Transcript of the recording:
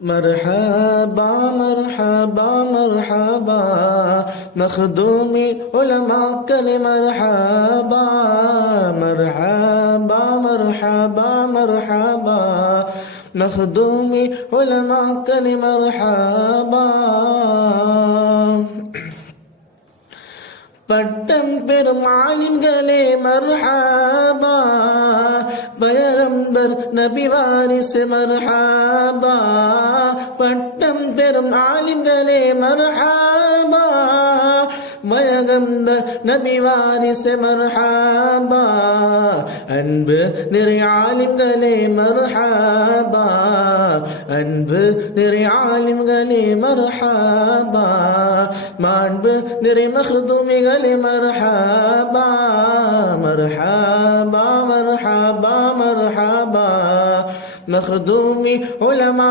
مرحبا مرحبا مرحبا مخدومي علماء مرحبا مرحبا مرحبا مرحبا مخدومي علماء مرحبا பட்டம் பெரும் ஆலிம்களே மர்ஹபா பயரம்பர் நபி வாரிசு மர்ஹபா பட்டம் பெரும் ஆலிம்களே மர்ஹபா பயரம்பர் நபி வாரிசு மர்ஹபா அன்பு நிறை ஆலிம்களே மர்ஹபா அன்பு நிறை ஆலிம்களே மர்ஹபா மாண்பு நிறை மக்தூமிகளே மர்ஹபா மர்ஹபா மர்ஹபா மர்ஹபா மக்தூமி உலமா